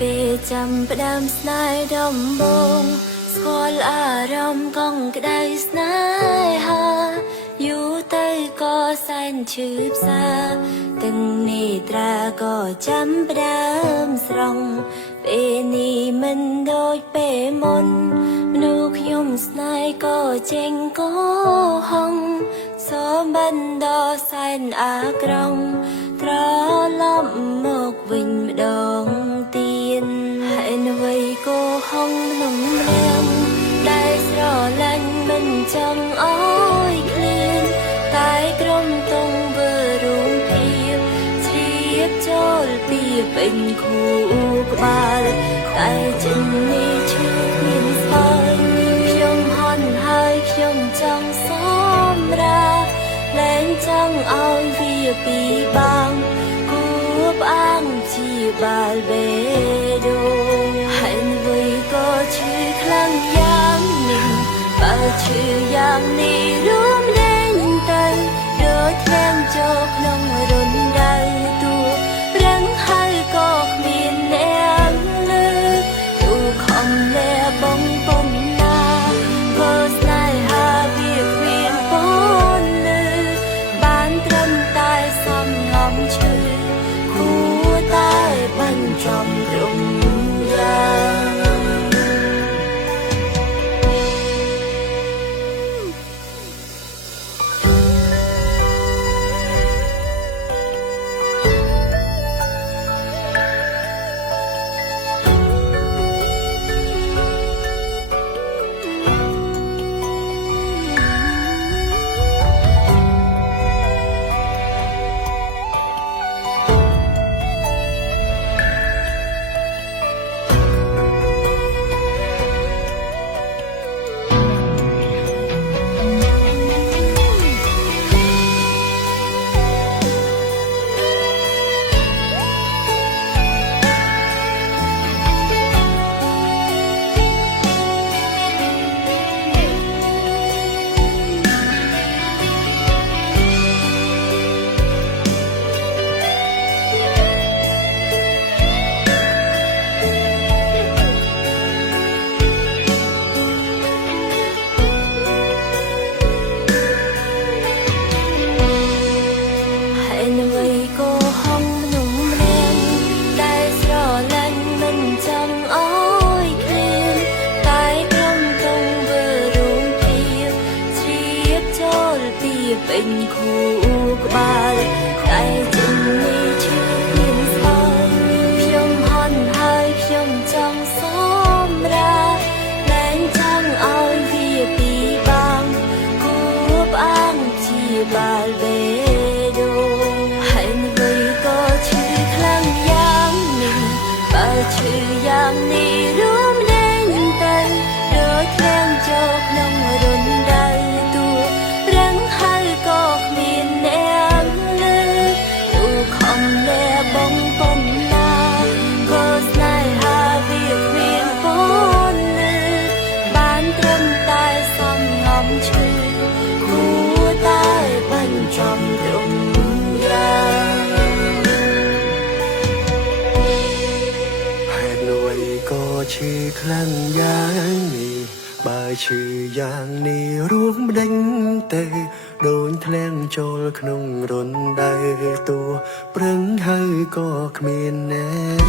ពេលចាំផ្ដើមស្នេហ៍ដំបូងស្គាល់អារម្មណ៍កង់ក្ដៅស្នេហាយូរទៅក៏សែនឈឺផ្សាទាំងនេត្រាក៏ចាំផ្ដើមស្រង់ពេលនេះមិនដូចពេលមុនមនុស្សខ្ញុំស្នេហ៍ក៏ចេញក៏ហងសូមបណ្ដោសែនអាក្រង់ត្រឡប់មកវិញម្ដងទៀតហើយអ្វីក៏ហងក្នុងរាំដែលស្រឡាញ់មិនចង់អោយឃ្លានតែក្រុមទងវើរួមភាពជ្រាបចូលពីពេញខួរក្បាលតែចិននេះឈឺមានស្បើយខ្ញុំហន់ហើយខ្ញុំចង់សម្រាប់លែងចង់អោយវាពីបាំងគួបអាងជាបាលបេដូងហើយអ្វីក៏ឈឺខ្លាំងយ៉ាងនេះបើឈឺយ៉ាងនេះរួមលែងទៅដូចធ្លាក់ចូលក្នុងរណ្ដៅទួប្រឹងហើយក៏គ្មានអ្នកលើទូខំលែបងប៉ុណ្ណាក៏ស្នេហាវាគ្មានពន់លើបានត្រឹមតែសំងំឈឺគួរតែបញ្ចំក្រុមយ៉ាងពេញខួរក្បាលតែចិននេះឈឺមានស្បើយខ្ញុំហន់ហើយខ្ញុំចង់សម្រាប់លែងចង់អោយវាពីបាំងគួបអាងជាបាលបេដូងហើយអ្វីក៏ឈឺខ្លាំងយ៉ាងនេះបើឈឺយ៉ាងនេះរួមលែងទៅដូចធ្លាក់ចូលក្នុងរណ្ដៅទួប្រឹងហើយក៏គ្មានអ្នកលើទូខំលែបងប៉ុណ្ណាក៏ស្នេហាវាគ្មានពន់លើបានត្រឹមតែសំងំឈឺគួរតែបញ្ចំក្រុមយ៉ាងហេតុអ្វីក៏ឈឺខ្លាំងយ៉ាងនេះបើឈឺយ៉ាងនេះរួមដេញទៅដូចធ្លាក់ចូលក្នុងរណ្ដៅទួប្រឹងហើយក៏គ្មានអ្នក